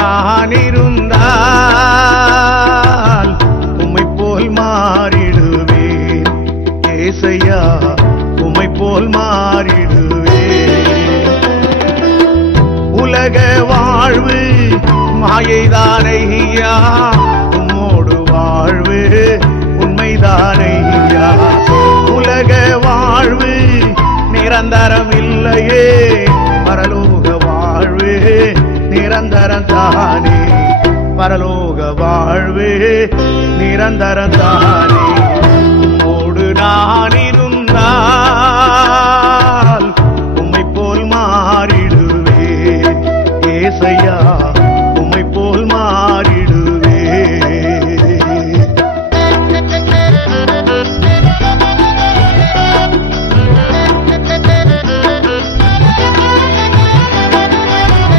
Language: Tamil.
நான் இருந்தால் உம்மை போல் மாறிடுவேன். ஏசையா உம்மை போல் மாறிடுவேன். உலக வாழ்வு மாயைதானையா உம்மோடு வாழ்வு உண்மைதானையா உலக வாழ்வு நிரந்தரம் இல்லையே நிரந்தரம் தானே. பரலோக வாழ்வு நிரந்தரம் தானே. உம்மோடு நான் இருந்தால் உம்மை போல் மாறிடுவே ஏசையா